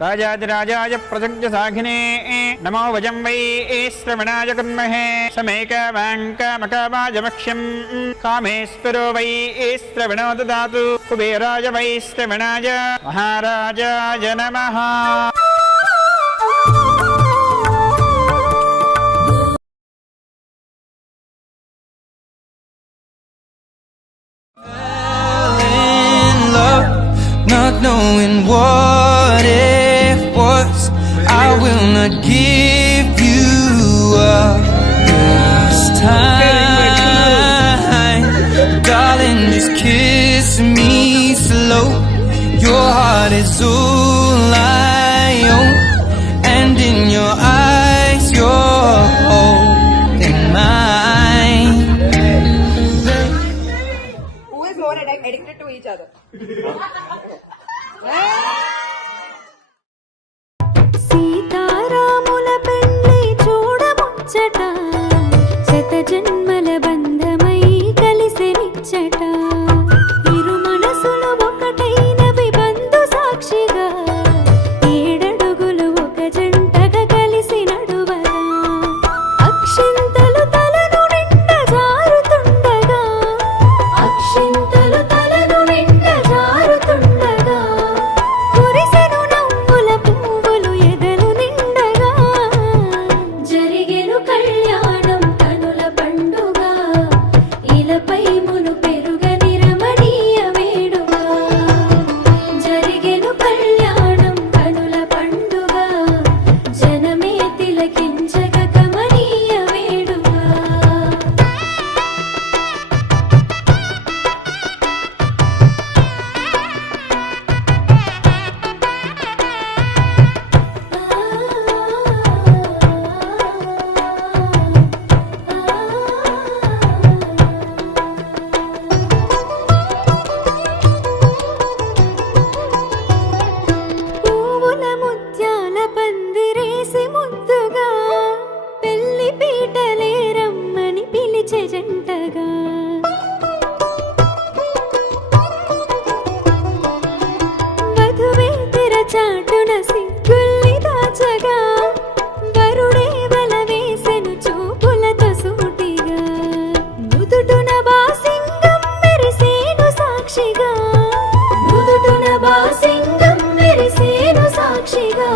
राजाधिराजाय प्रसज्ञसाघिने नमो वजं वै श्रवणाय कुर्महे समेकवाङ्कामकामाजमक्ष्यम् कामेश्वरो वै श्रवणो ददातु कुबेराय वै श्रवणाय महाराजाय नमः। Not knowing what it was, I will not give you up this time. Darling, just kiss me slow. Your heart is all I own, and in your eyes you're holding mine. Who is more addicted to each other? సీతారాముల పెళ్లి చూడముచ్చట శత జన్మల బంధమై కలిసెనిచ్చట ఇరు మనసులు ఒకటైనవి బంధు సాక్షిగా ఏడడుగులు ఒక జంటగా కలిసి నడువగా అక్షింతలు తలను నిండ జారుతుండగా అక్షింతలు తలను నిండ జారుతుండగా కురిసెను నవ్వుల పువ్వులు ఎదలు నిండగా జరిగెను కళ్యాణం కనుల పండుగ ఇలపై మును పెరుగని రమణీయ వేడుక జరిగెను కళ్యాణం కనుల పండుగ జనమే తిలకించగ కమనీయ వేడుక పువ్వుల ముత్యాల పందిరేసి ముద్దుగా పెళ్లి పీటలే రమ్మని పిలిచే జంటగా వధువే తెరచాటున సిగ్గుల్ని దాచగా వరుడే వల వేసెను చూపులతో సూటిగా నుదుటున బాసింగం మెరిసేను సాక్షిగా నుదుటున బాసింగం మెరిసేను సాక్షిగా